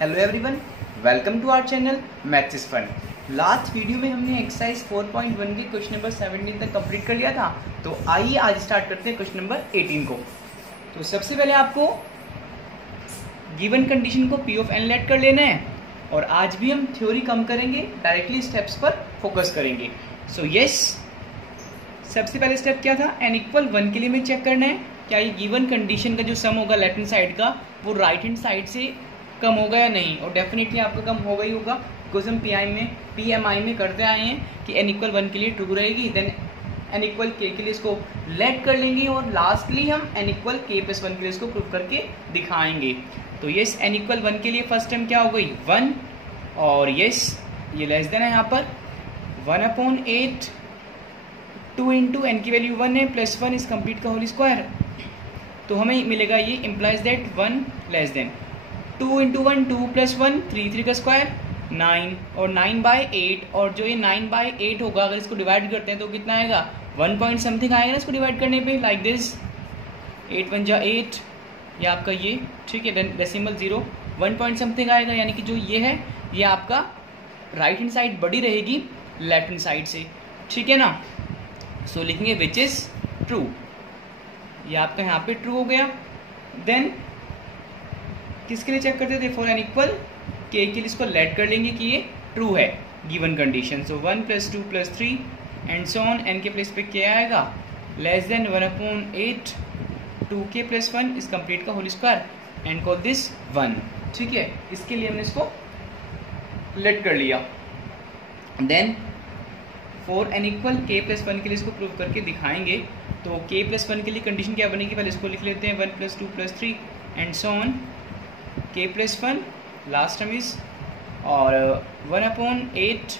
Hello everyone, welcome to our channel maths is fun. Last video में हमने exercise 4.1 के question number 17 तक complete कर लिया था। तो आइए आज स्टार्ट करते हैं क्वेश्चन नंबर 18 को। तो सबसे पहले आपको गिवन कंडीशन को पी ऑफ एन लेट कर लेना है और आज भी हम थ्योरी कम करेंगे, डायरेक्टली स्टेप्स पर फोकस करेंगे। सो यस, सबसे पहले स्टेप क्या था, एन इक्वल 1 के लिए हमें चेक करना है क्या ये गिवन कंडीशन का जो सम होगा लेफ्ट हैंड साइड का वो राइट हैंड साइड से कम होगा या नहीं। और डेफिनेटली आपका कम होगा ही होगा, बिकॉज हम पीएमआई में करते आए हैं कि एन इक्वल 1 के लिए ट्रू रहेगी, देन एन इक्वल के लिए इसको लेट कर लेंगे और लास्टली हम एन इक्वल के प्लस 1 के लिए इसको प्रूव करके दिखाएंगे। तो यस, एन इक्वल 1 के लिए फर्स्ट टाइम क्या हो गई 1, और यस ये लेस देन है यहाँ पर 1/8 2 इंटू एन की वैल्यू 1 है प्लस 1 इस कंप्लीट का होल स्क्वायर। तो हमें मिलेगा ये implies that 1 less than 2 into 1 2 plus 1 3 का स्क्वायर 9 और 9/8, और जो ये 9/8 होगा अगर इसको डिवाइड करते हैं तो कितना आएगा 1 पॉइंट समथिंग आएगा ना इसको डिवाइड करने पे, लाइक दिस 8 1 जा 8 ये आपका ये ठीक है, डेसिमल 0 1 पॉइंट समथिंग आएगा, यानी कि जो ये है ये आपका राइट हैंड साइड बड़ी रहेगी लेफ्ट हैंड साइड से, ठीक है ना। सो लिखेंगे विच इज ट्रू, ये आपका यहाँ पे ट्रू हो गया। देन किसके लिए चेक करते थे, फॉर एन इक्वल के लिए इसको लेट कर लेंगे कि ये ट्रू है given condition. So 1 + 2 + 3 and so on, n के प्लेस पे क्या आएगा लेस देन 1/8 2k + 1 इस कंप्लीट का whole square and call this 1, ठीक है। इसके लिए हमने इसको लेट कर लिया। देन फॉर एन इक्वल के + 1 के लिए इसको प्रूव करके दिखाएंगे। तो k + 1 के लिए कंडीशन क्या बनेगी, पहले इसको लिख लेते हैं 1 + 2 + 3 and so on k + 1 last term is, और 1/8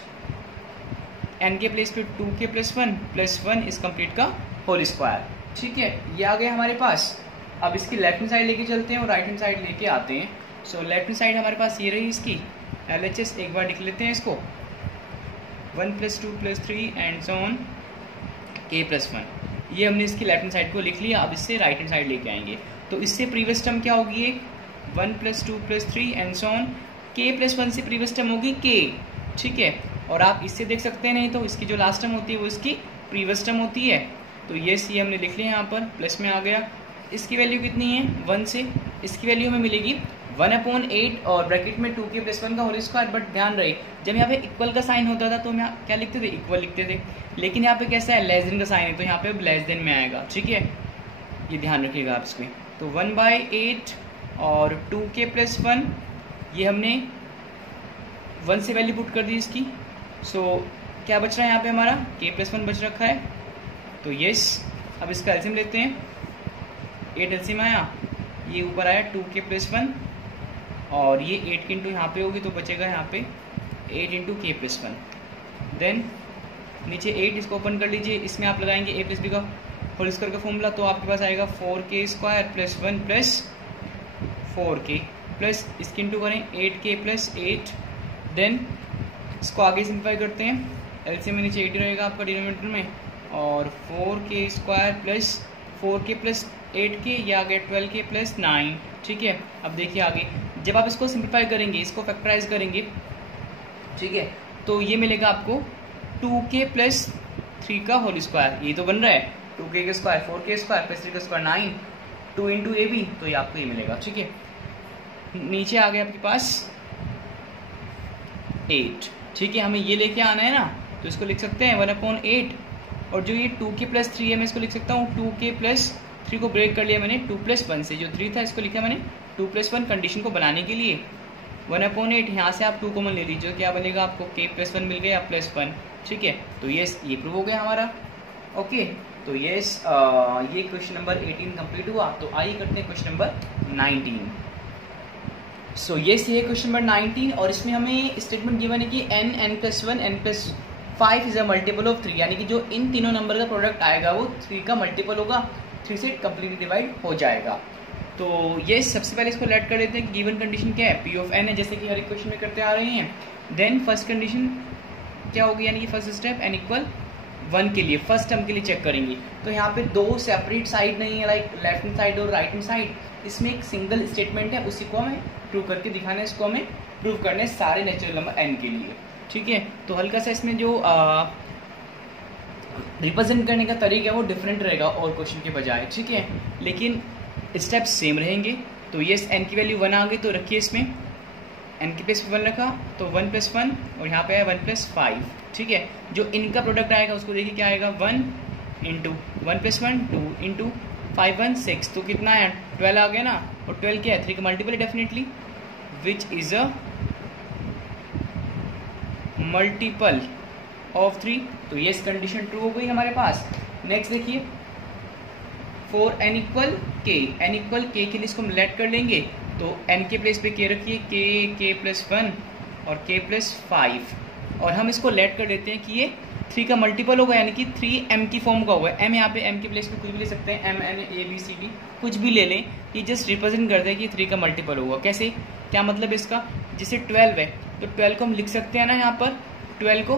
n के प्लेस पे 2k + 1 + 1 इस कंप्लीट का होल स्क्वायर, ठीक है। ये आ गया हमारे पास। अब इसकी लेफ्ट हैंड साइड लेके चलते हैं और राइट हैंड साइड लेके आते हैं। सो लेफ्ट हैंड साइड हमारे पास ये रही इसकी LHS, एक बार लिख लेते हैं इसको 1 + 2 + 3 एंड सो ऑन k + 1, ये हमने इसकी लेफ्ट हैंड साइड को लिख लिया। अब इससे राइट हैंड साइड लेके आएंगे। तो इससे प्रीवियस टर्म क्या होगी, एक 1 + 2 + 3 एंड सो ऑन k + 1 से प्रीवियस टर्म होगी k, ठीक है। और आप इससे देख सकते हैं, नहीं तो इसकी जो लास्ट टर्म होती है वो इसकी प्रीवियस टर्म होती है। तो यस ये हमने लिख लिया यहाँ पर, प्लस में आ गया। इसकी वैल्यू कितनी है 1 से, इसकी वैल्यू हमें मिलेगी 1/8 और ब्रैकेट में 2k + 1 का होल स्क्वायर। बट ध्यान रहे जब यहाँ पे इक्वल का साइन होता था तो हम यहाँ क्या लिखते थे, इक्वल लिखते थे, लेकिन यहाँ पे कैसा है लेस देन का साइन है तो यहाँ पे लेस देन में आएगा, ठीक है। ये ध्यान रखिएगा आप इसमें। तो 1/8 और 2k + 1 ये हमने 1 से वैल्यू पुट कर दी इसकी। सो क्या बच रहा है यहाँ पे हमारा k + 1 बच रखा है। तो यस, अब इसका एलसीएम लेते हैं, 8 एलसीएम आया, ये ऊपर आया 2k + 1 और ये 8 के इंटू यहाँ पे होगी तो बचेगा यहाँ पे 8 × k + 1। देन नीचे 8 इसको ओपन कर लीजिए, इसमें आप लगाएंगे a + b का होल स्क्वायर का फॉर्मूला, तो आपके पास आएगा 4k² + 1 + 4k प्लस इसकी इंटू करें 8k + 8। देन इसको आगे सिंप्लीफाई करते हैं, एलसीएम में नीचे 80 रहेगा आपका डिनोमिनेटर में, और 4k² + 4k + 8k ये आ गया 12k + 9, ठीक है। अब देखिए आगे जब आप इसको सिंप्लीफाई करेंगे, इसको फैक्टराइज करेंगे, ठीक है, तो ये मिलेगा आपको 2k + 3 का होल स्क्वायर, ये तो बन रहा है 2k का स्क्वायर 4k² + 3 का स्क्वायर 9 2 × ab, तो ये आपको ये मिलेगा, ठीक है। नीचे आ गया आपके पास 8, ठीक है। हमें ये लेके आना है ना, तो इसको लिख सकते हैं 1/8 और जो ये 2k + 3 है मैं इसको लिख सकता हूँ 2k + 3 को ब्रेक कर लिया मैंने 2 + 1 से, जो 3 था इसको लिखा मैंने 2 + 1 कंडीशन को बनाने के लिए 1/8, यहाँ से आप 2 कॉमन ले लीजिए, क्या बनेगा आपको k + 1 मिल गया +1, ठीक है। तो यस ये प्रूव हो गया हमारा, ओके। तो यस ये क्वेश्चन नंबर 18 कंप्लीट हुआ। तो आइए करते हैं क्वेश्चन नंबर 19। सो यस ये क्वेश्चन नंबर 19 और इसमें हमें स्टेटमेंट गिवन है कि n + 1 n + 5 is a multiple of 3, यानी कि जो इन तीनों नंबर का प्रोडक्ट आएगा वो 3 का मल्टीपल होगा, 3 से कंप्लीटली डिवाइड हो जाएगा। तो ये सबसे पहले इसको लेट कर देते हैं कि गिवन कंडीशन क्या है, p ऑफ n है, जैसे कि हर एक क्वेश्चन में करते आ रहे हैं। देन फर्स्ट कंडीशन क्या होगी, यानी कि फर्स्ट स्टेप n इक्वल 1 के लिए फर्स्ट टर्म के लिए चेक करेंगे तो यहाँ पे दो सेपरेट साइड नहीं है, लाइक लेफ्ट हैंड साइड और राइट हैंड साइड, इसमें एक सिंगल स्टेटमेंट है, उसी को हमें प्रूव करके दिखाना है, इसको हमें प्रूव करना है सारे नेचुरल नंबर n के लिए। ठीक है, तो हल्का सा इसमें जो रिप्रेजेंट करने का तरीका है वो डिफरेंट रहेगा और क्वेश्चन के बजाय। ठीक है, लेकिन स्टेप्स सेम रहेंगे। तो ये n की वैल्यू 1 आ गई तो रखिए इसमें, n की प्लेस 1 रखा तो 1 + 1 और यहाँ पे है 1 + 5। ठीक है, जो इनका प्रोडक्ट आएगा उसको देखिए क्या आएगा, 1 × 1 + 1 2 × 5 1 6, तो कितना है 12 आ गया ना, और 12 क्या है 3 का मल्टीपल है definitely, which is a multiple of 3। तो ये कंडीशन ट्रू हो गई हमारे पास। नेक्स्ट देखिए, for n = k, n = k के लिए इसको हम लेट कर लेंगे तो n के प्लेस पे k रखिए, k + 1 और k + 5, और हम इसको लेट कर देते हैं कि ये 3 का मल्टीपल होगा, यानी कि 3m की फॉर्म का होगा। m यहाँ पे m के प्लेस पे कुछ भी ले सकते हैं, m n a b c d कुछ भी ले लें, ये जस्ट रिप्रेजेंट करते हैं कि 3 का मल्टीपल होगा। कैसे, क्या मतलब इसका, जैसे 12 है तो 12 को हम लिख सकते हैं ना यहाँ पर, 12 को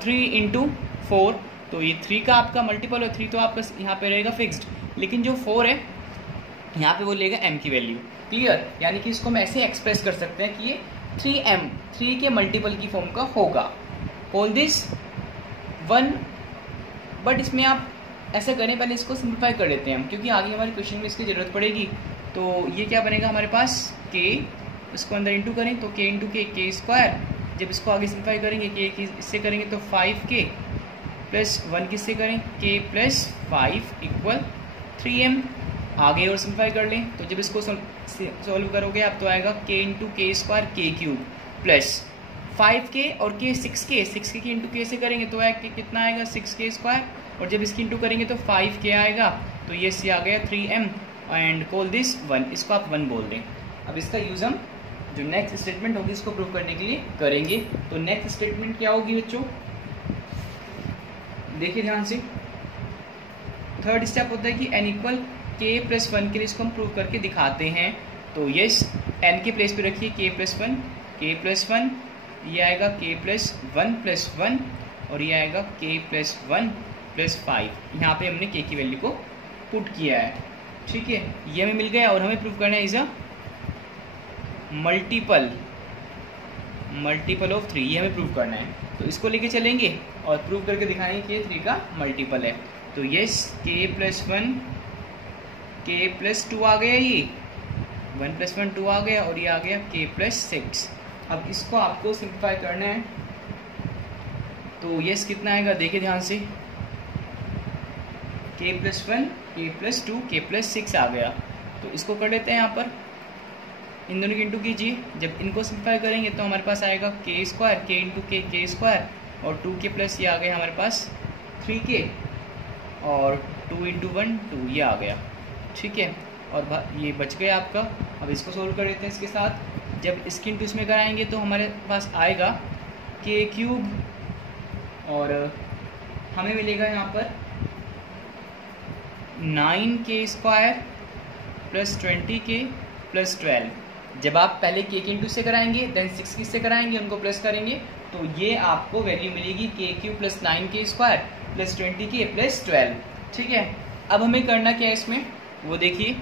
3 × 4, तो ये 3 का आपका मल्टीपल है, 3 तो आपका यहाँ पे रहेगा फिक्स्ड, लेकिन जो 4 है यहाँ पे वो लेगा m की वैल्यू। क्लियर, यानी कि इसको हम ऐसे एक्सप्रेस कर सकते हैं कि ये 3m 3 के मल्टीपल की फॉर्म का होगा। कॉल दिस 1, बट इसमें आप ऐसा करें, पहले इसको सिंप्लीफाई कर लेते हैं हम, क्योंकि आगे हमारे क्वेश्चन में इसकी ज़रूरत पड़ेगी। तो ये क्या बनेगा हमारे पास, k, इसको अंदर इंटू करें तो k × k k², जब इसको आगे सिंप्लीफाई करेंगे k इससे करेंगे तो 5k + 1 किससे करें, k + 5 = 3m। आगे और सिंप्लीफाई कर लें तो जब इसको सॉल्व करोगे आप तो आएगा k × k² k³ plus 5k और k 6k × k से करेंगे तो कितना आएगा 6k², और जब इसकी इंटू करेंगे तो 5k आएगा, तो ये सी आ गया 3m एंड कॉल दिस 1, इसको आप 1 बोल दें। अब इसका यूज़ हम जो नेक्स्ट स्टेटमेंट होगी इसको प्रूव करने के लिए करेंगे। तो नेक्स्ट स्टेटमेंट क्या होगी बच्चों, देखिए ध्यान से, थर्ड स्टेप होता है कि n = k + 1 के लिए इसको हम प्रूव करके दिखाते हैं। तो यस, n के प्लेस पे रखिए k + 1, k + 1, ये आएगा k + 1 + 1 और ये आएगा k + 1 + 5। यहाँ पे हमने k की वैल्यू को पुट किया है। ठीक है, ये हमें मिल गया और हमें प्रूव करना है इज अ मल्टीपल ऑफ 3, ये हमें प्रूव करना है। तो इसको लेके चलेंगे और प्रूव करके दिखाएंगे कि ये 3 का मल्टीपल है। तो यस, k + 1 k + 2 आ गया, ये 1 + 1 2 आ गया, और ये आ गया k + 6। अब इसको आपको सिंप्लीफाई करना है तो यस कितना आएगा, देखिए ध्यान से, k + 1 k + 2 k + 6 आ गया। तो इसको कर लेते हैं, यहाँ पर इन दोनों की इंटू कीजिए, जब इनको सिंप्लीफाई करेंगे तो हमारे पास आएगा k² k × k k² और 2k प्लस ये आ गया हमारे पास 3k और 2 × 1 2, ये आ गया। ठीक है, और ये बच गया आपका। अब इसको सोल्व कर लेते हैं इसके साथ, जब इसकी इंटू इसमें कराएंगे तो हमारे पास आएगा k³ और हमें मिलेगा यहाँ पर 9k² + 20k + 12। जब आप पहले k के इंटू से कराएंगे देन 6 किससे कराएंगे, उनको प्लस करेंगे, तो ये आपको वैल्यू मिलेगी k³ + 9k² + 20k + 12। ठीक है, अब हमें करना क्या है इसमें, वो देखिए,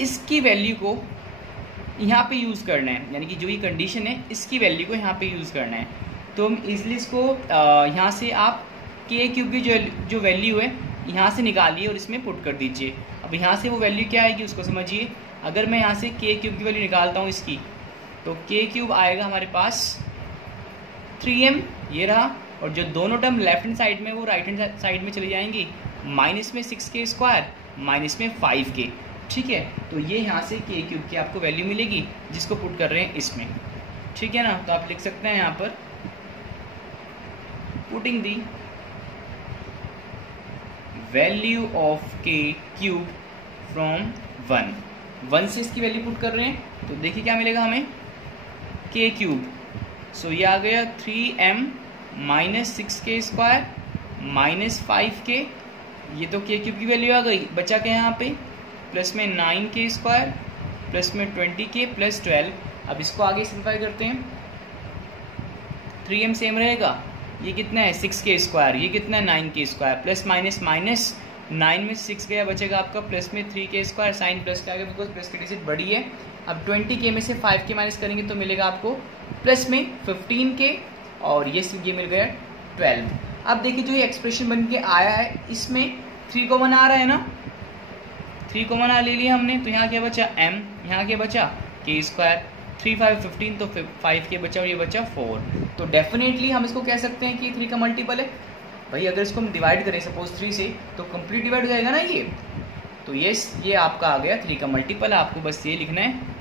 इसकी वैल्यू को यहाँ पे यूज़ करना है, यानी कि जो ये कंडीशन है इसकी वैल्यू को यहाँ पे यूज़ करना है। तो हम इजली इसको यहाँ से आप k³ की जो वैल्यू है यहाँ से निकालिए और इसमें पुट कर दीजिए। अब यहाँ से वो वैल्यू क्या आएगी उसको समझिए। अगर मैं यहाँ से k³ की वैल्यू निकालता हूँ इसकी, तो k³ आएगा हमारे पास 3m, ये रहा, और जो दोनों टर्म लेफ्ट हैंड साइड में वो राइट हैंड साइड में चली जाएंगी, माइनस में 6k² माइनस में 5k। ठीक है, तो ये यहाँ से k³ की आपको वैल्यू मिलेगी जिसको पुट कर रहे हैं इसमें। ठीक है ना, तो आप लिख सकते हैं यहाँ पर putting the value of k³ from 1 से इसकी वैल्यू पुट कर रहे हैं, तो देखिए क्या मिलेगा हमें, k³। सो ये आ गया 3m - 6k² - 5k, ये तो k³ की वैल्यू आ गई। बचा क्या यहाँ पे, प्लस में 9k² प्लस में 20k + 12। अब इसको आगे सिंप्लीफाई करते हैं, 3m सेम रहेगा, ये कितना है 6k², ये कितना है 9k², प्लस माइनस माइनस 9 में 6 गया, बचेगा आपका प्लस में 3k², साइन प्लस का आएगा बिकॉज प्लस की डिजिट बड़ी है। अब 20k में से 5k माइनस करेंगे तो मिलेगा आपको प्लस में 15k और ये मिल गया 12। अब देखिए जो ये एक्सप्रेशन बन के आया है इसमें 3 कॉमन आ रहा है ना, 3 कॉमन आ ले लिया हमने, तो यहाँ क्या बचा m, यहाँ क्या बचा k², 3 5 15 तो 5k बचा और ये बचा 4। तो डेफिनेटली हम इसको कह सकते हैं कि 3 का मल्टीपल है भाई। अगर इसको हम डिवाइड करें सपोज 3 से तो कंप्लीट डिवाइड हो जाएगा ना ये, तो ये आपका आ गया 3 का मल्टीपल। आपको बस ये लिखना है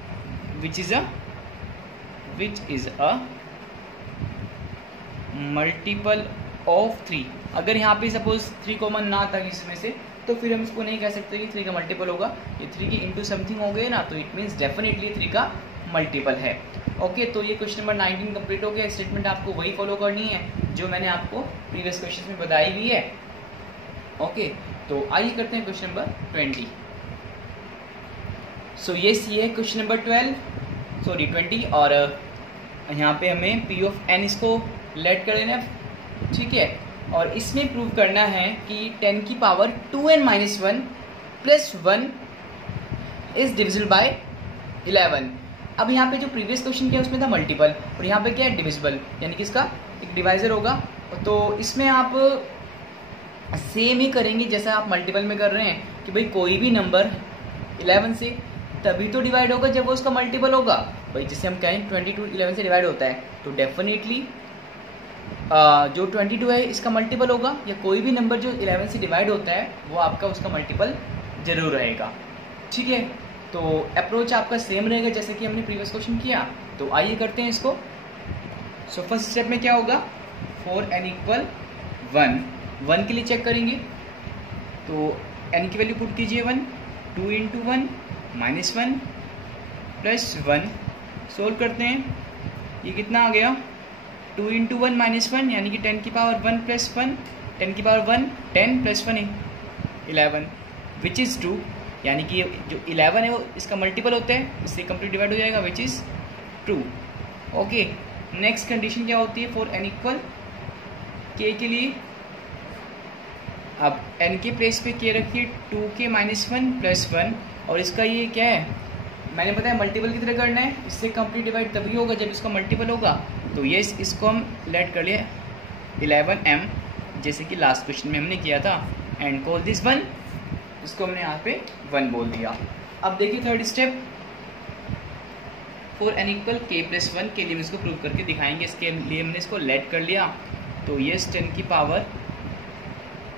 which is a multiple of 3। अगर यहाँ पे सपोज 3 कॉमन ना था इसमें से तो फिर हम इसको नहीं कह सकते कि 3 का मल्टीपल होगा। ये 3 की इंटू समथिंग हो गए ना, तो इट मीन्स डेफिनेटली 3 का मल्टीपल है। ओके, तो ये क्वेश्चन नंबर 19 कंप्लीट हो गया। स्टेटमेंट आपको वही फॉलो करनी है जो मैंने आपको प्रीवियस क्वेश्चन में बताई हुई है। ओके, तो आइए करते हैं क्वेश्चन नंबर 20। सो ये है क्वेश्चन नंबर 20 और यहाँ पे हमें P ऑफ n इसको लेट कर देना है, ठीक है। और इसमें प्रूव करना है कि 10 की power 2n-1 plus 1 is divisible bye 11। अब यहाँ पे जो प्रीवियस क्वेश्चन किया उसमें था मल्टीपल और यहाँ पे क्या है डिविजिबल, यानी कि इसका एक डिवाइजर होगा। तो इसमें आप सेम ही करेंगे जैसा आप मल्टीपल में कर रहे हैं कि भाई कोई भी नंबर 11 से तभी तो डिवाइड होगा जब वो उसका मल्टीपल होगा। भाई जैसे हम कहें 22 11 से डिवाइड होता है तो डेफिनेटली जो 22 है इसका मल्टीपल होगा, या कोई भी नंबर जो 11 से डिवाइड होता है वो आपका उसका मल्टीपल जरूर रहेगा, ठीक है। तो अप्रोच आपका सेम रहेगा जैसे कि हमने प्रीवियस क्वेश्चन किया। तो आइए करते हैं इसको। सो फर्स्ट स्टेप में क्या होगा, फॉर n इक्वल 1 के लिए चेक करेंगे तो n की वैल्यू पुट कीजिए 1, 2 × 1 -1 प्लस 1। सोल्व करते हैं, ये कितना आ गया 2 × 1 -1 यानी कि 10 की पावर 1 प्लस 1, 10 की पावर 1 10 प्लस 1 11 विच इज़ 2, यानी कि जो 11 है वो इसका मल्टीपल होता है, इससे कंप्लीट डिवाइड हो जाएगा which is 2। Okay, next condition क्या होती है फॉर n इक्वल k के लिए। अब n के प्लेस पे k रखिए 2k -1 प्लस 1 और इसका ये क्या है मैंने बताया मल्टीपल की तरह करना है, इससे कंप्लीट डिवाइड तभी होगा जब इसका मल्टीपल होगा। तो ये इसको हम लेट कर लिए 11m जैसे कि लास्ट क्वेश्चन में हमने किया था, एंड कॉल दिस 1, इसको हमने यहाँ पे 1 बोल दिया। अब देखिए third step, for n equal k plus 1 के लिए हम इसको प्रूव करके दिखाएंगे। इसके लिए हमने इसको लेट कर लिया, तो ये 10 की पावर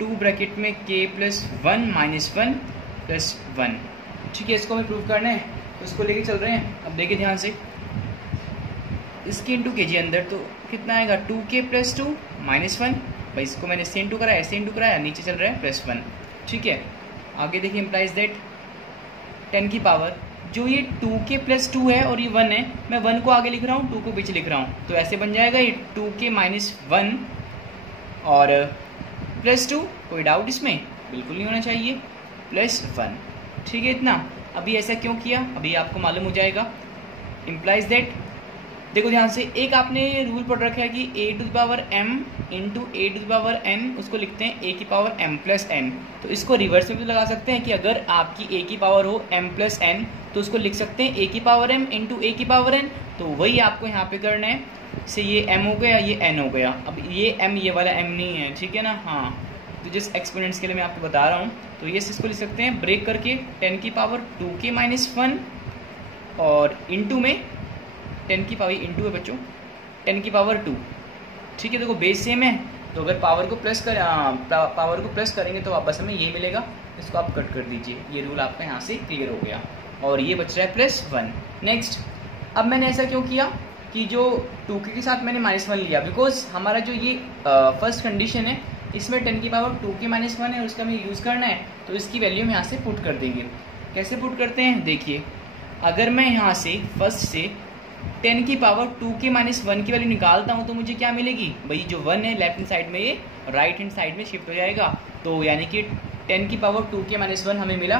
2 ब्रैकेट में k प्लस 1 -1 प्लस 1, ठीक है। इसको हमें प्रूव करना है तो इसको लेके चल रहे हैं। अब देखिए ध्यान से, इसके इंटू के जी अंदर तो कितना आएगा 2k प्लस 2 -1, भाई इसको मैंने ऐसे इंटू कराया, ऐसे इंटू कराया, नीचे चल रहा है प्लस 1, ठीक है। आगे देखिए इम्प्लाइज दैट 10 की पावर जो ये 2k प्लस 2 है और ये 1 है, मैं 1 को आगे लिख रहा हूँ 2 को पीछे लिख रहा हूँ, तो ऐसे बन जाएगा ये 2k -1 और प्लस 2। कोई डाउट इसमें बिल्कुल नहीं होना चाहिए, प्लस 1, ठीक है। इतना अभी ऐसा क्यों किया अभी आपको मालूम हो जाएगा। इम्प्लाइज दैट, देखो ध्यान से, एक आपने रूल पढ़ रखा है कि a⁴m × a⁴n उसको लिखते हैं a की पावर m प्लस n। तो इसको रिवर्स में भी लगा सकते हैं कि अगर आपकी a की पावर हो m प्लस n तो उसको लिख सकते हैं a की पावर m × a की पावर n। तो वही आपको यहाँ पे करना है, से ये m हो गया ये n हो गया। अब ये m ये वाला m नहीं है, ठीक है ना, हाँ। तो जिस एक्सपेरिमेंट्स के लिए मैं आपको बता रहा हूँ, तो ये इसको लिख सकते हैं ब्रेक करके 10 की पावर 2k -1 और इंटू में 10 की पावर इंटू है बच्चों 10 की पावर 2, ठीक है। देखो बेस सेम है, तो अगर पावर को प्लस करेंगे तो वापस हमें ये मिलेगा, इसको आप कट कर दीजिए, ये रूल आपका यहाँ से क्लियर हो गया और ये बच रहा है प्लस 1। नेक्स्ट, अब मैंने ऐसा क्यों किया कि जो 2k के साथ मैंने -1 लिया, बिकॉज हमारा जो ये फर्स्ट कंडीशन है इसमें 10 की पावर 2k -1 है, उसका हमें यूज़ करना है, तो इसकी वैल्यू हम यहाँ से पुट कर देंगे। कैसे पुट करते हैं देखिए, अगर मैं यहाँ से फर्स्ट से 10 की पावर 2k -1 की वैल्यू निकालता हूँ तो मुझे क्या मिलेगी, भाई जो 1 है लेफ्ट हैंड साइड में ये राइट हैंड साइड में शिफ्ट हो जाएगा, तो यानी कि 10 की पावर 2k -1 हमें मिला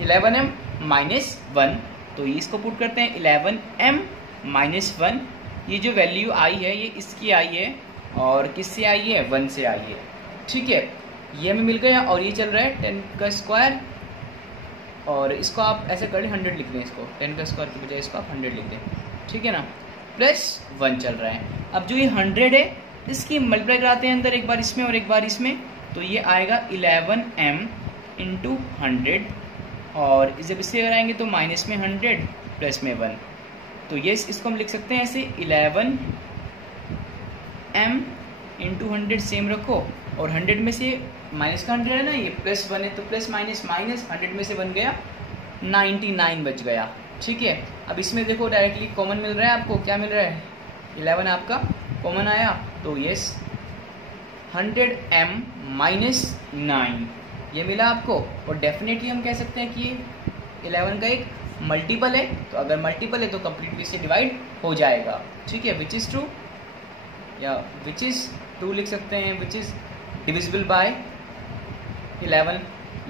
11m -1। तो इसको पुट करते हैं 11m -1, ये जो वैल्यू आई है ये इसकी आई है और किससे आई है, 1 से आई है। ठीक है, ये हमें मिल गया और ये चल रहा है 10 का स्क्वायर, और इसको आप ऐसे करें 100 लिख दें, इसको 10 का स्क्वायर की बजाय इसको आप 100 लिख दें। ठीक है ना, प्लस 1 चल रहा है। अब जो ये 100 है इसकी मल्टीप्लाई कराते हैं अंदर, एक बार इसमें और एक बार इसमें, तो ये आएगा 11m इंटू 100, और जब इससे कराएंगे तो माइनस में 100 प्लस में 1, तो ये इसको हम लिख सकते हैं ऐसे 11m इंटू 100 सेम रखो, और 100 में से माइनस का 100 है ना, ये प्लस 1 है तो प्लस माइनस माइनस 100 में से बन गया 99 बच गया। ठीक है, अब इसमें देखो डायरेक्टली कॉमन मिल रहा है आपको, क्या मिल रहा है, 11 आपका कॉमन आया, तो यस 100m माइनस 9 ये मिला आपको। और डेफिनेटली हम कह सकते हैं कि ये 11 का एक मल्टीपल है, तो अगर मल्टीपल है तो कंप्लीटली से डिवाइड हो जाएगा। ठीक है, विच इज़ ट्रू, या विच इज़ ट्रू लिख सकते हैं, विच इज़ डिविजिबल बाय 11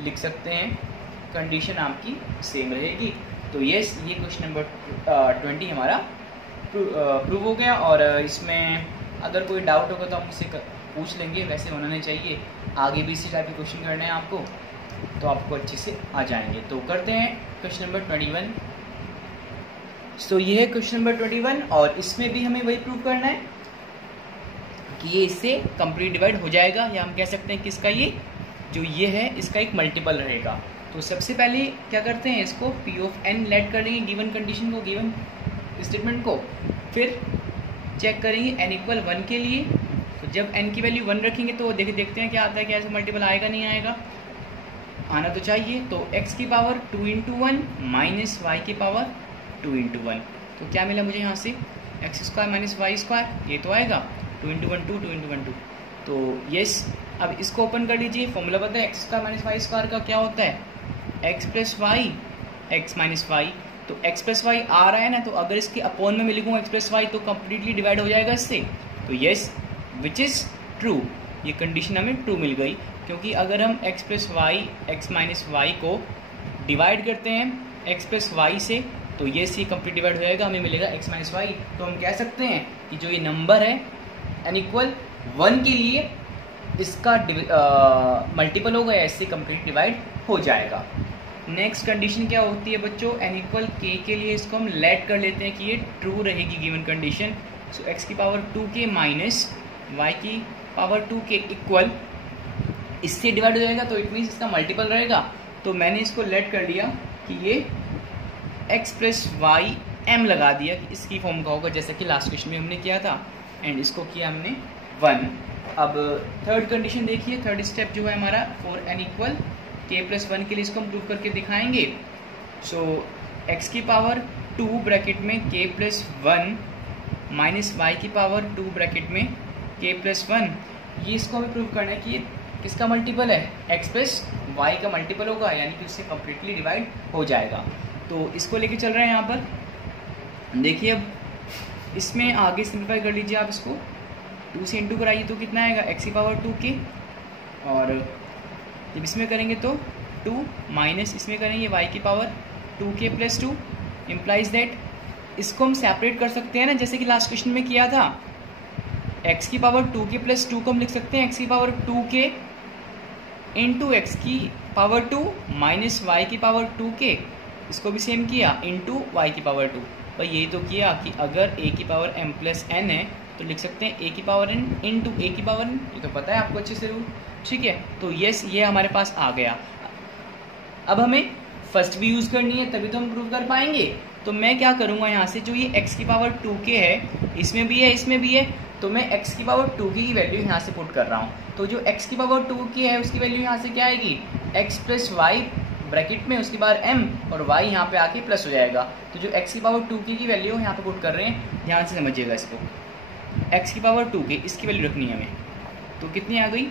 लिख सकते हैं, कंडीशन आपकी सेम रहेगी। तो यस, ये क्वेश्चन नंबर 20 हमारा प्रूव हो गया। और इसमें अगर कोई डाउट होगा तो हम उससे पूछ लेंगे, वैसे होना नहीं चाहिए, आगे भी इसी टाइप के क्वेश्चन करने हैं आपको, तो आपको अच्छे से आ जाएंगे। तो करते हैं क्वेश्चन नंबर 21। सो ये है क्वेश्चन नंबर 21, और इसमें भी हमें वही प्रूव करना है कि ये इससे कंप्लीट डिवाइड हो जाएगा, या हम कह सकते हैं कि इसका ये जो ये है इसका एक मल्टीपल रहेगा। तो सबसे पहले क्या करते हैं, इसको P ऑफ n लेट कर लेंगे गिवन कंडीशन को, गिवन स्टेटमेंट को, फिर चेक करेंगे n इक्वल 1 के लिए। तो जब n की वैल्यू 1 रखेंगे तो देखते हैं क्या आता है, क्या ऐसे मल्टीपल आएगा नहीं आएगा, आना तो चाहिए। तो x की पावर 2 इंटू 1 माइनस वाई की पावर 2 इंटू 1, तो क्या मिला मुझे यहाँ से, x square minus y square, ये तो आएगा 2 इंटू 1 2 2 इंटू 1 2। तो यस, अब इसको ओपन कर लीजिए, फॉर्मूला पता है x square minus y square का क्या होता है, x plus y x minus y. तो एक्स प्लस वाई आ रहा है ना, तो अगर इसके अपॉन में मैं लिखूँ एक्स प्लस वाई तो कम्प्लीटली डिवाइड हो जाएगा इससे। तो यस, विच इज़ ट्रू, ये कंडीशन हमें ट्रू मिल गई, क्योंकि अगर हम x plus y x minus y को डिवाइड करते हैं एक्स प्लस वाई से, तो यस ये कंप्लीट डिवाइड हो जाएगा, हमें मिलेगा एक्स माइनस वाई। तो हम कह सकते हैं कि जो ये नंबर है n इक्वल 1 के लिए इसका मल्टीपल होगा, इससे कंप्लीट डिवाइड हो जाएगा। नेक्स्ट कंडीशन क्या होती है बच्चों, n इक्वल k के लिए इसको हम लेट कर लेते हैं कि ये ट्रू रहेगी गिवन कंडीशन। सो x की पावर 2k माइनस y की पावर 2k इक्वल इससे डिवाइड हो जाएगा, तो इट मीन्स इसका मल्टीपल रहेगा। तो मैंने इसको लेट कर लिया कि ये x प्लस वाई m लगा दिया कि इसकी फॉर्म का होगा, जैसा कि लास्ट क्वेश्चन में हमने किया था, एंड इसको किया हमने 1। अब थर्ड कंडीशन देखिए, थर्ड स्टेप जो है हमारा for n equal k plus 1 के लिए इसको हम प्रूव करके दिखाएंगे। सो x की पावर 2 ब्रैकेट में k प्लस 1 माइनस वाई की पावर 2 ब्रैकेट में k प्लस 1, ये इसको हमें प्रूव करना है कि ये किसका मल्टीपल है, x प्लस वाई का मल्टीपल होगा, यानी कि उससे कम्प्लीटली डिवाइड हो जाएगा। तो इसको लेके चल रहे हैं यहाँ पर। देखिए अब इसमें आगे सिंप्लीफाई कर लीजिए आप, इसको 2 से इंटू कराइए तो कितना आएगा, x की पावर 2k, और जब इसमें करेंगे तो 2 माइनस इसमें करेंगे y की power 2k plus 2, implies that इसको हम सेपरेट कर सकते हैं ना, जैसे कि लास्ट क्वेश्चन में किया था। x की पावर 2k प्लस 2 को हम लिख सकते हैं x की पावर 2k इंटू एक्स की पावर 2 माइनस वाई की पावर 2k, इसको भी सेम किया इंटू वाई की पावर 2। भाई यही तो किया कि अगर a की पावर m प्लस n है तो लिख सकते हैं a की पावर n इंटू a की पावर n, ये तो पता है आपको अच्छे से रूल। ठीक है, तो यस ये हमारे पास आ गया। अब हमें फर्स्ट भी यूज़ करनी है, तभी तो हम प्रूव कर पाएंगे। तो मैं क्या करूँगा, यहाँ से जो ये x की पावर 2k है, इसमें भी है इसमें भी है, तो मैं x की पावर 2k की वैल्यू यहाँ से पुट कर रहा हूँ। तो जो x की पावर 2k है उसकी वैल्यू यहाँ से क्या आएगी, x प्लस वाई ब्रैकेट में उसके बाद m, और y यहाँ पे आके प्लस हो जाएगा। तो जो x की पावर 2k की वैल्यू यहाँ पे पुट कर रहे हैं, ध्यान से समझिएगा इसको, x की पावर 2k इसकी वैल्यू रखनी है हमें। तो कितनी आ गई,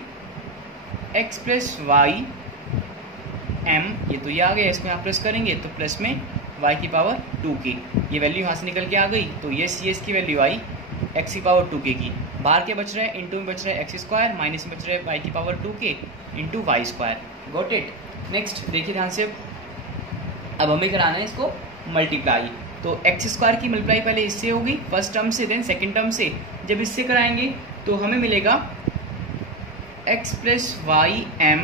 x प्लस वाई m, ये तो ये आ गया, इसमें आप प्लस करेंगे तो प्लस में y की पावर 2k, ये वैल्यू यहाँ से निकल के आ गई। तो ये इसकी वैल्यू आई x की पावर 2k की, बाहर के बच रहा है इंटू में बच रहा है एक्स स्क्वायर, माइनस में बच रहा है y की power 2k into y square. Got it. Next देखिए ध्यान से, अब हमें कराना है इसको मल्टीप्लाई। तो एक्स स्क्वायर की मल्टीप्लाई पहले इससे होगी फर्स्ट टर्म से, देन सेकंड टर्म से। जब इससे कराएंगे तो हमें मिलेगा x plus y m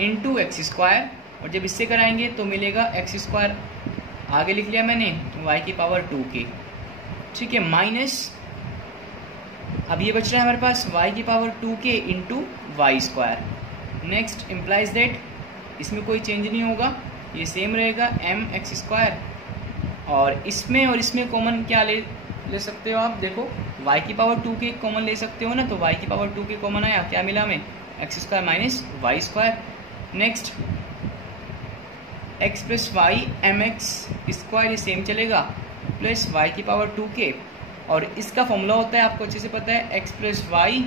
into x square, और जब इससे कराएंगे तो मिलेगा एक्स स्क्वायर आगे लिख लिया मैंने y की पावर 2k, ठीक है, माइनस अब ये बच रहा है हमारे पास y की power 2k into y square. Next implies that इसमें कोई चेंज नहीं होगा, ये सेम रहेगा एम एक्स स्क्वायर, और इसमें कॉमन क्या ले सकते हो आप, देखो y की पावर 2k कॉमन ले सकते हो ना, तो y की पावर 2k कॉमन आया, क्या मिला हमें x square minus y square. Next x plus y m x square ये सेम चलेगा, प्लस y की पावर 2k, और इसका फॉर्मूला होता है आपको अच्छे से पता है x plus y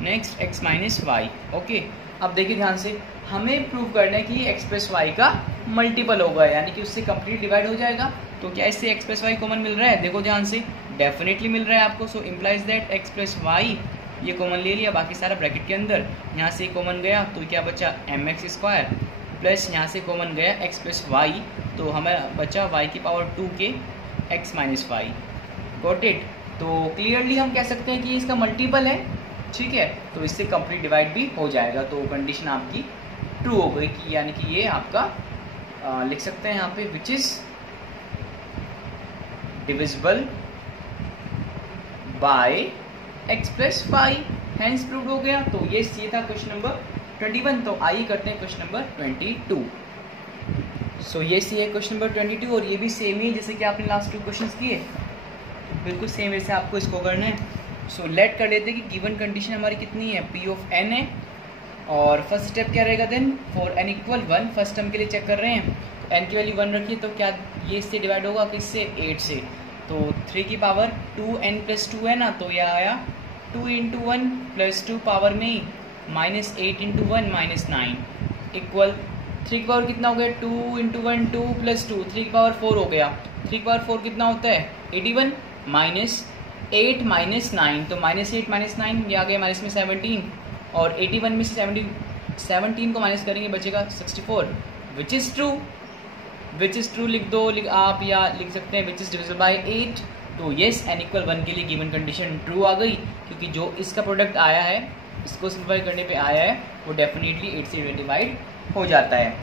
next x minus y. Okay, अब देखिए ध्यान से, हमें प्रूव करना है कि x प्लस वाई का मल्टीपल होगा, यानी कि उससे कंप्लीट डिवाइड हो जाएगा। तो क्या इससे x प्लस वाई कॉमन मिल रहा है, देखो ध्यान से, डेफिनेटली मिल रहा है आपको। So implies that x plus y ये कॉमन ले लिया, बाकी सारा ब्रैकेट के अंदर, यहाँ से कॉमन गया तो क्या बचा एम एक्स स्क्वायर, प्लस यहाँ से कॉमन गया x प्लस वाई, तो हमें बचा y की power 2k x minus y. Got it. तो क्लियरली हम कह सकते हैं कि इसका मल्टीपल है, ठीक है, तो इससे कंप्लीट डिवाइड भी हो जाएगा। तो कंडीशन आपकी ट्रू हो गई कि यानी कि ये आपका लिख सकते हैं यहाँ पे which is divisible by x plus y, hence proved हो गया। तो ये था क्वेश्चन नंबर 21। तो आइए करते हैं क्वेश्चन नंबर 22। सो ये है क्वेश्चन नंबर 22, और ये भी सेम ही जैसे कि आपने लास्ट 2 क्वेश्चंस किए, बिल्कुल सेम वैसे आपको इसको करना है। सो लेट कर लेते हैं कि गिवन कंडीशन हमारी कितनी है, p ऑफ n है, और फर्स्ट स्टेप क्या रहेगा then for n equal 1, first term के लिए चेक कर रहे हैं, तो n की वैल्यू 1 रखिए, तो क्या ये इससे डिवाइड होगा किससे 8 से, तो 3 की पावर 2n प्लस 2 है ना, तो यह आया 2 इंटू 1 प्लस 2 पावर में माइनस 8 इंटू 1 माइनस 9 इक्वल 3 की पावर कितना हो गया 2 इंटू 1 2 प्लस 2, 3 की पावर 4 हो गया, 3 की पावर 4 कितना होता है 81 माइनस 8 माइनस 9, तो माइनस 8 माइनस 9 ये आ गया माइनस में 17, और 81 में से 17 को माइनस करेंगे बचेगा 64, विच is true, which is true लिख दो आप, या लिख सकते हैं विच इज़ डिविजिबल बाय 8। तो येस n इक्वल 1 के लिए गिवन कंडीशन ट्रू आ गई, क्योंकि जो इसका प्रोडक्ट आया है इसको सिंप्लीफाई करने पे आया है वो डेफिनेटली 8 से डिवाइड हो जाता है।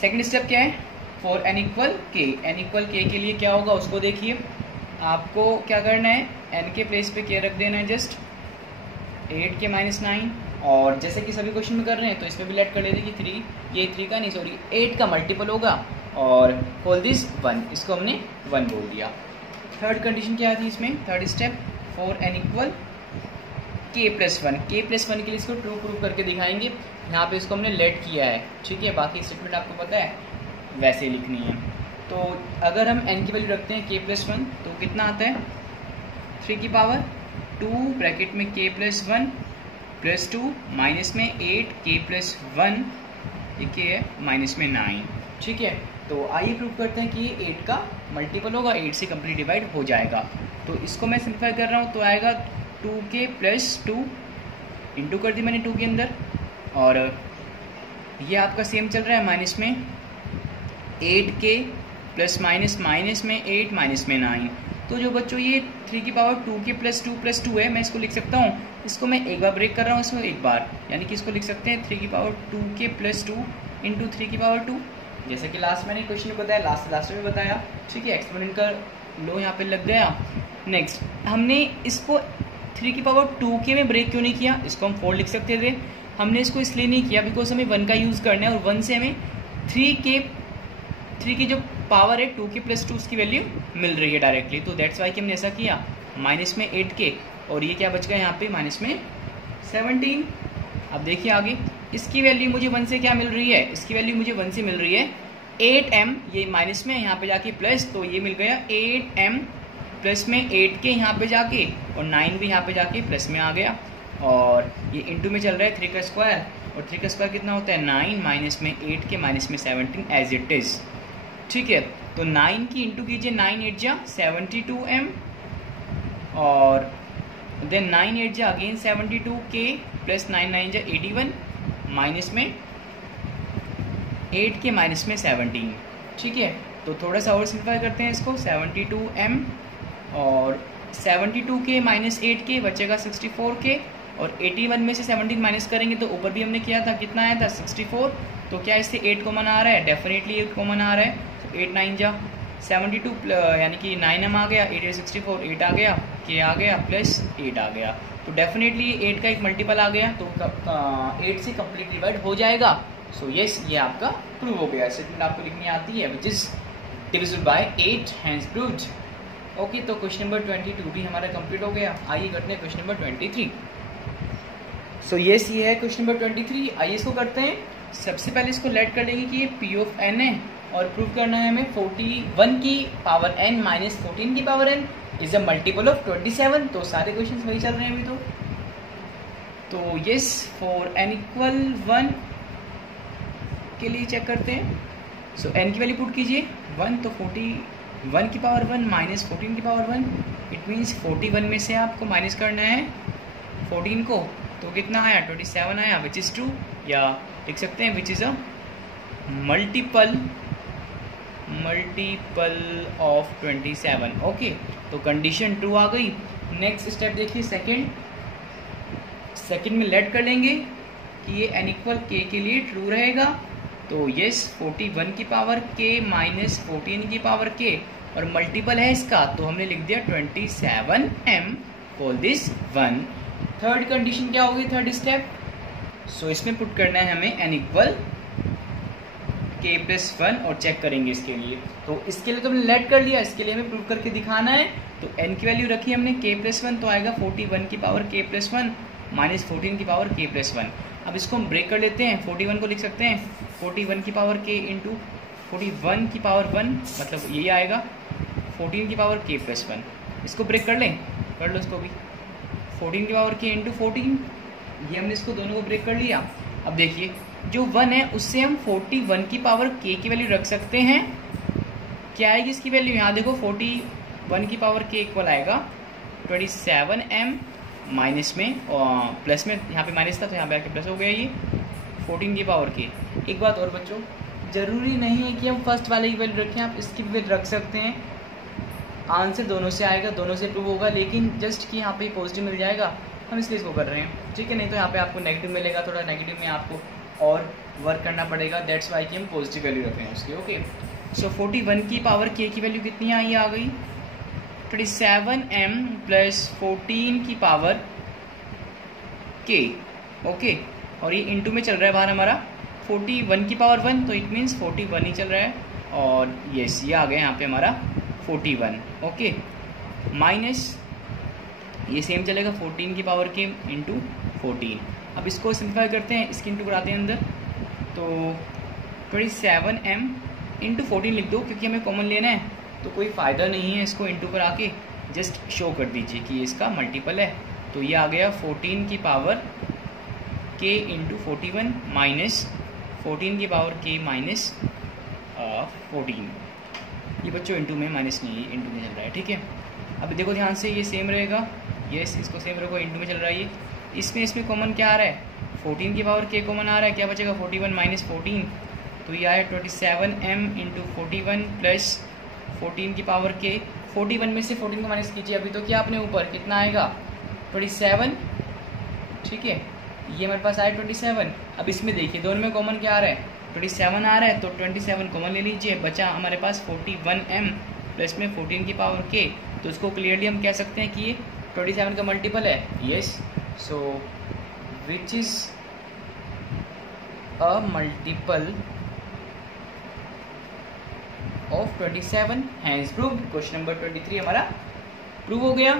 सेकंड स्टेप क्या है, for n equal k, n equal k के लिए क्या होगा उसको देखिए, आपको क्या करना है n के प्लेस पे k रख देना है जस्ट 8k माइनस 9, और जैसे कि सभी क्वेश्चन में कर रहे हैं तो इसमें भी लेट कर लेते हैं कि 3 ये 3 का नहीं सॉरी 8 का मल्टीपल होगा, और कॉल दिस 1, इसको हमने 1 बोल दिया। थर्ड कंडीशन क्या थी इसमें, third step for n equal k plus 1, k plus 1 के लिए इसको ट्रू प्रूव करके दिखाएंगे, यहाँ पे इसको हमने लेट किया है, ठीक है, बाकी स्टेटमेंट आपको पता है वैसे लिखनी है। तो अगर हम n की वैल्यू रखते हैं k प्लस 1 तो कितना आता है 3 की पावर 2 ब्रैकेट में k प्लस 1 प्लस 2 माइनस में 8 k प्लस 1 ये k है माइनस में 9, ठीक है। तो आइए प्रूव करते हैं कि 8 का मल्टीपल होगा, 8 से कंप्लीट डिवाइड हो जाएगा। तो इसको मैं सिंप्लीफाई कर रहा हूँ, तो आएगा 2k प्लस 2 इंटू कर दी मैंने 2 के अंदर, और ये आपका सेम चल रहा है माइनस में 8k प्लस माइनस माइनस में 8 माइनस में 9। तो जो बच्चों ये 3 की पावर 2k प्लस 2 है, मैं इसको लिख सकता हूँ, इसको मैं एक बार ब्रेक कर रहा हूँ इसको एक बार, यानी कि इसको लिख सकते हैं 3 की पावर 2k प्लस 2 इंटू 3 की पावर 2, जैसे कि लास्ट मैंने क्वेश्चन में बताया, लास्ट में बताया, ठीक है, एक्सपोनेंट का लो यहाँ पे लग गया। नेक्स्ट हमने इसको 3 की पावर 2k में ब्रेक क्यों नहीं किया, इसको हम 4 लिख सकते थे, हमने इसको इसलिए नहीं किया बिकॉज हमें 1 का यूज़ करना है, और 1 से हमें 3 की जो पावर है 2k प्लस 2 उसकी वैल्यू मिल रही है डायरेक्टली, तो दैट्स वाई कि हमने ऐसा किया, माइनस में 8k, और ये क्या बच गया यहाँ पे माइनस में 17। अब देखिए आगे, इसकी वैल्यू मुझे 1 से क्या मिल रही है, इसकी वैल्यू मुझे 1 से मिल रही है 8m, ये माइनस में यहाँ पे जाके प्लस, तो ये मिल गया 8m प्लस में 8k यहाँ पे जाके, और 9 भी यहाँ पे जाके प्लस में आ गया, और ये इंटू में चल रहा है 3 का स्क्वायर, और 3 का स्क्वायर कितना होता है 9 माइनस में 8k माइनस में 17 एज इट इज़, ठीक है। तो 9 की इंटू कीजिए, 9 8 जा 72m, और देन 9 8 जा अगेन 72k प्लस 9 9 जा 81 माइनस में 8k माइनस में 17, ठीक है। तो थोड़ा सा और सिंप्लीफाई करते हैं इसको, 72m और 72k माइनस 8k बचेगा 64k, और 81 में से 17 माइनस करेंगे तो ऊपर भी हमने किया था, कितना आया था 64। तो क्या इससे 8 कॉमन आ रहा है, डेफिनेटली 8 कॉमन आ रहा है। तो 8 9 जा 72 यानी कि 9m आ गया, 8 64 8 आ गया, k आ गया प्लस 8 आ गया। तो डेफिनेटली 8 का एक मल्टीपल आ गया, तो 8 से कंप्लीट डिवाइड हो जाएगा। सो यस, ये आपका प्रूव हो गया। स्टेटमेंट आपको लिखनी आती है which is divisible by 8, hence proved. Okay, तो क्वेश्चन नंबर 22 भी हमारा कंप्लीट हो गया। आइए करते हैं क्वेश्चन नंबर 23। सो यस, ये है क्वेश्चन नंबर 23। आइए इसको करते हैं। सबसे पहले इसको लेट कर लेंगे कि ये पी ऑफ एन है, और प्रूव करना है हमें 41 की पावर n माइनस 14 की power n is a multiple of 27। तो सारे क्वेश्चन वही चल रहे हैं अभी तो यस, फॉर n इक्वल 1 के लिए चेक करते हैं। सो n की वैल्यू पुट कीजिए 1, तो 41 की पावर 1 माइनस 14 की पावर 1, इट मीन्स 41 में से आपको माइनस करना है 14 को, तो कितना आया 27 आया, विच इज़ ट्रू, या लिख सकते हैं which is a multiple of 27। Okay, तो कंडीशन ट्रू आ गई। नेक्स्ट स्टेप देखिए, सेकंड में लेट कर लेंगे कि ये n इक्वल k के लिए ट्रू रहेगा। तो यस, 41 की पावर k माइनस 14 की पावर k, और मल्टीपल है इसका, तो हमने लिख दिया 27m for this one. Third condition क्या होगी, थर्ड स्टेप। सो इसमें पुट करना है हमें n इक्वल k प्लस 1, और चेक करेंगे इसके लिए। तो इसके लिए तो हमने लेट कर लिया, इसके लिए हमें प्रूव करके दिखाना है। तो n की वैल्यू रखी हमने k प्लस 1, तो आएगा 41 की पावर k प्लस 1 माइनस 14 की पावर k प्लस 1। अब इसको हम ब्रेक कर लेते हैं। 41 को लिख सकते हैं 41 की पावर k इंटू 41 की पावर 1, मतलब यही आएगा 14 की पावर k प्लस 1। इसको ब्रेक कर लें, कर लो इसको भी। 14 की पावर k इंटू 14, ये हमने इसको दोनों को ब्रेक कर लिया। अब देखिए, जो 1 है उससे हम 41 की पावर k की वैल्यू रख सकते हैं। क्या आएगी इसकी वैल्यू, यहाँ देखो 41 की पावर k इक्वल आएगा 27m माइनस में, और प्लस में यहाँ पे माइनस था तो यहाँ पे आके प्लस हो गया ये 14 की पावर k। एक बात और बच्चों, ज़रूरी नहीं है कि हम फर्स्ट वाले की वैल्यू रखें, आप इसकी भी रख सकते हैं। आंसर दोनों से आएगा, दोनों से प्रूव होगा, लेकिन जस्ट कि यहाँ पे पॉजिटिव मिल जाएगा, हम इसलिए इसको कर रहे हैं, ठीक है। नहीं तो यहाँ पे आपको नेगेटिव मिलेगा, थोड़ा नेगेटिव में आपको और वर्क करना पड़ेगा, दैट्स वाई कि हम पॉजिटिव वैल्यू रख रहे हैं उसकी। ओके, सो 41 की पावर k की वैल्यू कितनी आई, आ गई 27m प्लस 14 की पावर k। ओके, और ये इंटू में चल रहा है बाहर हमारा 41 की पावर 1, तो इट मीन्स 41 ही चल रहा है, और यस ये आ गया यहाँ पे हमारा 41। ओके, माइनस ये सेम चलेगा 14 की पावर k इंटू 14। अब इसको सिंप्लीफाई करते हैं, इसकी इंटू कराते हैं अंदर, तो 27m इंटू 14 लिख दो, क्योंकि हमें कॉमन लेना है, तो कोई फ़ायदा नहीं है इसको इंटू करा के, जस्ट शो कर दीजिए कि इसका मल्टीपल है। तो ये आ गया 14 की पावर k इंटू 41 माइनस 14 की पावर k माइनस 14। ये बच्चों इंटू में, माइनस नहीं, इंटू में चल रहा है, ठीक है। अब देखो ध्यान से, ये सेम रहेगा, यस इसको सेम रखो, इंटू में चल रहा है ये। इसमें कॉमन क्या आ रहा है, 14 की पावर k कॉमन आ रहा है, क्या बचेगा 41 माइनस 14, तो ये आया 27m इंटू 41 प्लस 14 की पावर k। 41 में से 14 को माइनस कीजिए अभी, तो क्या आपने ऊपर कितना आएगा 27, ठीक है, ये हमारे पास आया 27। अब इसमें देखिए दोनों में कॉमन क्या आ रहा है, 27 आ रहा है, तो 27 कॉमन ले लीजिए, बचा हमारे पास 41m प्लस में 14 की पावर k। तो इसको क्लियरली हम कह सकते हैं कि ये 27 का मल्टीपल है, yes. So which is a multiple of 27, hence proved. Question number 23 हमारा प्रूव हो गया।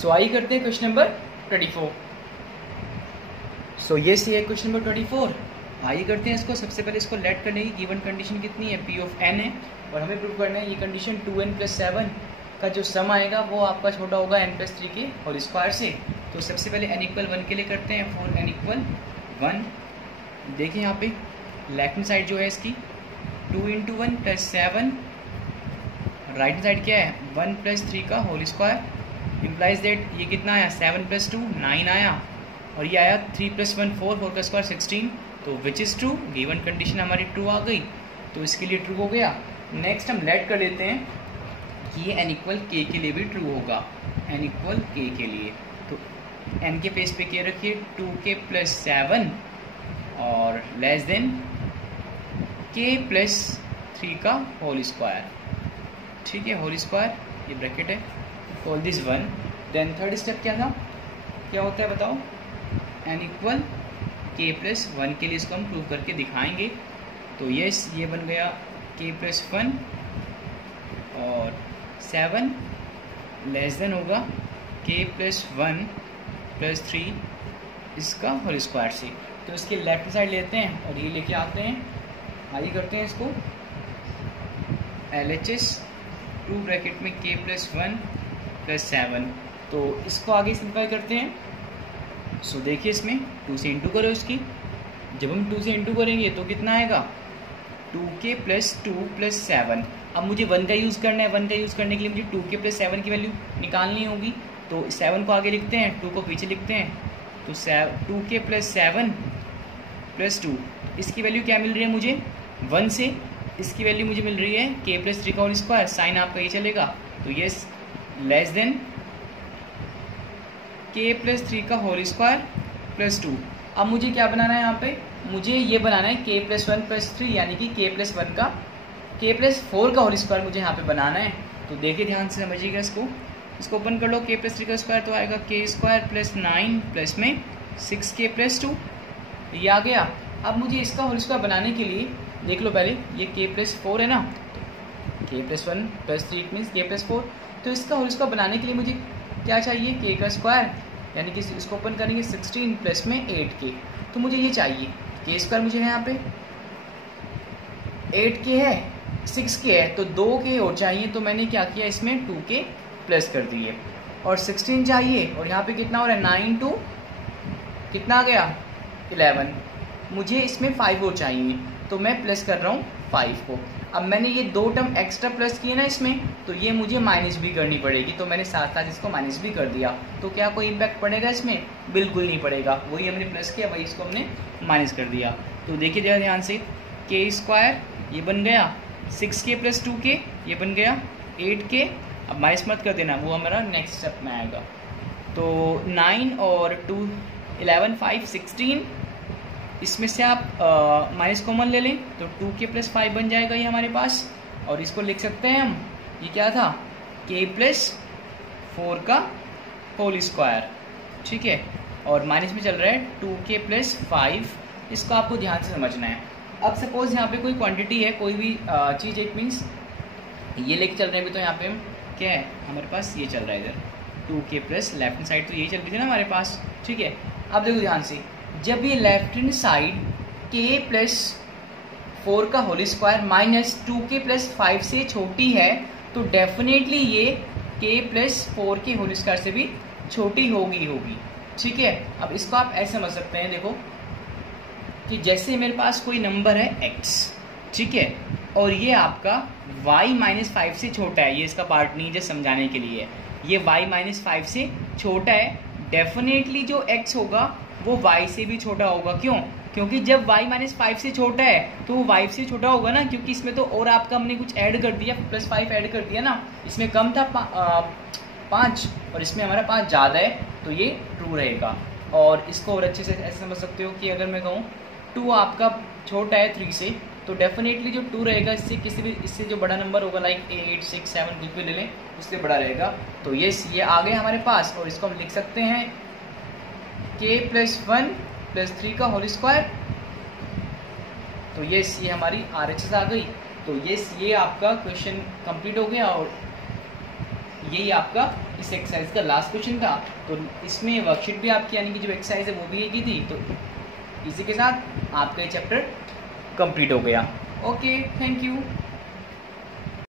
सो आइए करते हैं क्वेश्चन नंबर 24। सो ये है क्वेश्चन नंबर 24। आइए करते हैं इसको। सबसे पहले इसको लेट करने की गिवन कंडीशन कितनी है, p ऑफ n है, और हमें प्रूव करना है ये कंडीशन 2n प्लस 7 का जो सम आएगा वो आपका छोटा होगा n प्लस 3 के होल स्क्वायर से। तो सबसे पहले n इक्वल 1 के लिए करते हैं, फॉर n इक्वल 1। देखिए यहाँ पे लेफ्ट हैंड साइड जो है इसकी 2 into 1 plus 7, right hand side क्या है 1 प्लस 3 का होल स्क्वायर, इम्प्लाइज दैट ये कितना आया 7 प्लस 2 9 आया, और ये आया 3 प्लस 1 4, 4 का स्क्वायर 16। तो विच इज़ ट्रू, गिवन कंडीशन हमारी ट्रू आ गई, तो इसके लिए ट्रू हो गया। नेक्स्ट हम लेट कर लेते हैं कि ये n इक्वल के लिए भी ट्रू होगा, n इक्वल के लिए। तो n के पेज पे क्या रखिए 2k + 7 और लेस देन k + 3 का होल स्क्वायर, ठीक है, होल स्क्वायर, ये ब्रैकेट है, call this 1। Then third step क्या था, क्या होता है बताओ, n इक्वल k + 1 के लिए इसको हम प्रूव करके दिखाएंगे। तो यस, ये बन गया k + 1 और 7 लेस देन होगा k + 1 + 3 इसका होल स्क्वायर से। तो इसके लेफ्ट साइड लेते हैं और ये लेके आते हैं, आगे करते हैं इसको LHS 2 ब्रैकेट में k + 1 + 7। तो इसको आगे सिंपल करते हैं। सो देखिए इसमें 2 से इंटू करो इसकी, जब हम 2 से इंटू करेंगे तो कितना आएगा 2k + 2 + 7। अब मुझे 1 का यूज़ करना है, 1 का यूज़ करने के लिए मुझे 2k + 7 की वैल्यू निकालनी होगी। तो 7 को आगे लिखते हैं, 2 को पीछे लिखते हैं। तो 2k + 7 + 2 इसकी वैल्यू क्या मिल रही है मुझे 1 से, इसकी वैल्यू मुझे मिल रही है k + 3 का होल स्क्वायर, साइन आपका ये चलेगा। तो ये लेस देन k + 3 का होल स्क्वायर + 2। अब मुझे क्या बनाना है यहाँ पे, मुझे ये बनाना है k + 1 + 3 यानी कि k + 1 का k + 4 का होल स्क्वायर मुझे यहाँ पे बनाना है। तो देखिए ध्यान से समझिएगा इसको ओपन कर लो, k + 3 का स्क्वायर तो आएगा k² + 9 प्लस में 6k + 2, ये आ गया। अब मुझे इसका होल स्क्वायर बनाने के लिए देख लो, पहले ये k + 4 है ना, तो k + 1 + 3 मीन्स k + 4। तो इसका होल स्क्वायर बनाने के लिए मुझे क्या चाहिए, k का स्क्वायर, यानी कि इसको ओपन करेंगे 16 प्लस में 8k। तो मुझे ये चाहिए k² मुझे है यहाँ पे 8k है, 6k है, तो 2k और चाहिए। तो मैंने क्या किया, इसमें 2k प्लस कर दिए, और 16 चाहिए, और यहाँ पे कितना हो रहा है 9 2 कितना आ गया 11। मुझे इसमें 5 और चाहिए, तो मैं प्लस कर रहा हूँ 5 को। अब मैंने ये 2 टर्म एक्स्ट्रा प्लस किए ना इसमें, तो ये मुझे माइनस भी करनी पड़ेगी, तो मैंने साथ साथ इसको माइनस भी कर दिया। तो क्या कोई इम्पैक्ट पड़ेगा इसमें, बिल्कुल नहीं पड़ेगा, वही हमने प्लस किया वही इसको हमने माइनस कर दिया। तो देखिए जरा ध्यान से, k² ये बन गया 6k + 2k, ये बन गया 8k। अब माइनस मत कर देना, वो हमारा नेक्स्ट स्टेप में आएगा। तो 9 और 2 11 5 16, इसमें से आप माइनस कॉमन ले लें तो 2k + 5 बन जाएगा ये हमारे पास, और इसको लिख सकते हैं हम, ये क्या था k + 4 का होल स्क्वायर, ठीक है, और माइनस में चल रहा है 2k + 5। इसको आपको ध्यान से समझना है। अब सपोज यहाँ पे कोई क्वांटिटी है, कोई भी चीज़, एक मीन्स ये लेके चल रहे हैं, भी तो यहाँ पे क्या है हमारे पास, ये चल रहा है इधर 2k + लेफ्ट हैंड साइड, तो ये चल रही थी ना हमारे पास, ठीक है। अब देखो ध्यान से, जब ये लेफ्ट हैंड साइड k + 4 का होल स्क्वायर माइनस 2k + 5 से छोटी है, तो डेफिनेटली ये k + 4 के होल स्क्वायर से भी छोटी होगी, ठीक है। अब इसको आप ऐसे समझ सकते हैं, देखो कि जैसे मेरे पास कोई नंबर है x, ठीक है, और ये आपका y - 5 से छोटा है, ये इसका पार्ट नहीं, जस्ट समझाने के लिए ये y - 5 से छोटा है, डेफिनेटली जो x होगा वो y से भी छोटा होगा। क्यों? क्योंकि जब y - 5 से छोटा है तो वो y से छोटा होगा ना, क्योंकि इसमें तो और आपका हमने कुछ ऐड कर दिया, +5 ऐड कर दिया ना, इसमें कम था 5 और इसमें हमारा 5 ज़्यादा है, तो ये ट्रू रहेगा। और इसको और अच्छे से ऐसे समझ सकते हो कि अगर मैं कहूँ 2 आपका छोटा है 3 से, तो डेफिनेटली जो 2 रहेगा इससे जो बड़ा नंबर होगा, लाइक 8 6 7 कुछ भी ले लें, उससे बड़ा रहेगा। तो ये आ गए हमारे पास, और इसको हम लिख सकते हैं k + 1 + 3 का होल स्क्वायर। तो ये हमारी RHS आ गई। तो ये आपका क्वेश्चन कंप्लीट हो गया, और यही आपका इस एक्सरसाइज का लास्ट क्वेश्चन था। तो इसमें वर्कशीट भी आपकी, यानी कि जो एक्सरसाइज है वो भी एक ही थी। तो इसी के साथ आपका ये चैप्टर कंप्लीट हो गया। Okay, thank you.